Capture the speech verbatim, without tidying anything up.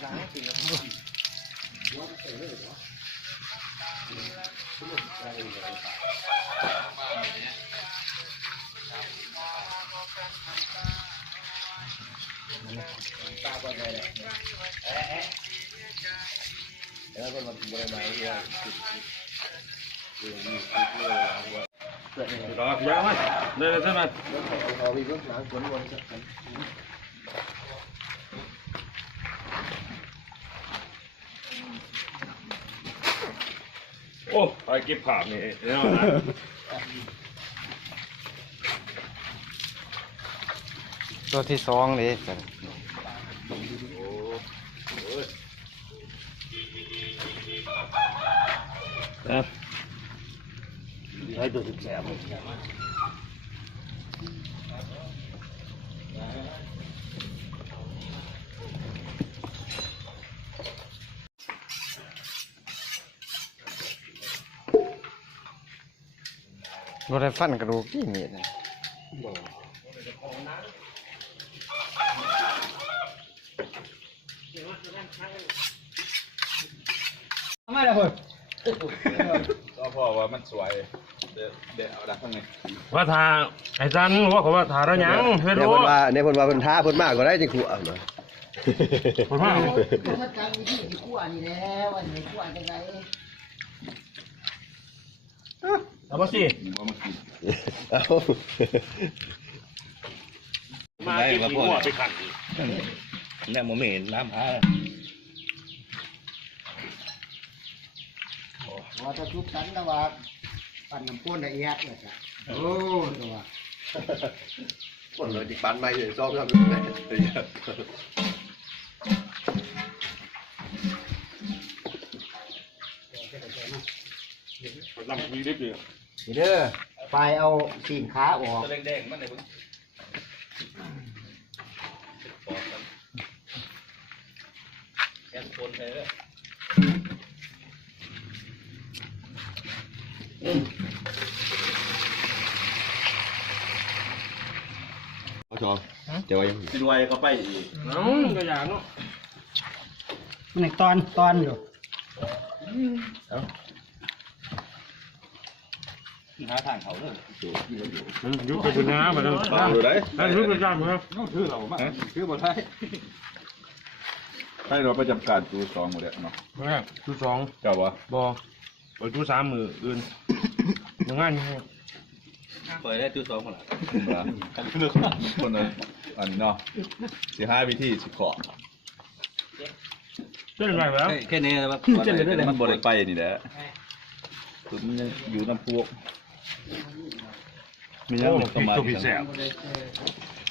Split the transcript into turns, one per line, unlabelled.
ตาไปเลยเอ๊ะเอ๊ะแล้วก็มาบริบาลด้วยเรื่องนี้เรื่องอะไรเกิดอะไรรอยาวไหมเลยเลยใช่ไหมเอาไปก็หลังฝนวันสักกันโอ้ไอ้เก็บผักนี่เนี่ยนะ
ตัวที่สองเลยกัน
ครับใช้ตัวสิบแสบ
บ่ได้ฟันกระดูกที่มีดนะ
ไม่ละคน
ก็พอว่ามันสวยเดี๋ยวเดี๋ยวเอาดักข้างใน
ว่าทาไอ้จันว่าเขาว่าทาแล้วยังเพื่อน
เนี่ย
รู้
เพิ่นว่าเนี่ยเพิ่นว่าเพิ่นท้าเพิ่นมากก็ได้จังขู่เอาเนาะ
ผมว่า
ถ้าการวิธีที่ขั้วนี่แล้วอันนี้ขั้วจังไง
เอามาสิ
เอา
มาเก็บหัวไปขัน
เนี่ยผมเห็นน้ำพา
ว่าถ้าทุกสันนะว่าปั่นน้ำพ่นละเอียดเลยจ้ะโอ้ตัว
คนเลยที่ปันไม้เลยซ้อมครับ
ลำมีริบเลย
เด้อไปเอาสีนขาออก
ตัวแดงๆมันไหนบุ้งแกนคนไปเลย
เขาชอบเดี๋ยวยัง
สิรวยก็ไปอีก
น้องก็อย่างเนาะ
มันตอนตอนอยู่
หาทางเขาเลย
ยุบไปถึงน้ำมาแล้ว
เอาเลย
ได้ยุบไปจ้ามึงครับ
น้องถือเรามาถือบ่ได้ให้เราประจำการจูสองหมดเลยเนาะ
แม่ชุดสอง
เจ้าวะ
บอเปิดชุดสามมืออื่นมึงงานยังไง
เปิดได้จูสองหมดละกันเลือกคนเลยอันนี้เนาะสิห้าวิธีสิขอ
เช่นไรแล้ว
แค่นี้นะมันมันบริไปนี่แหละคือมันยังอยู่น้ำพวกมีน้ำหนึ่งประมาณ
ตัวผีแสบ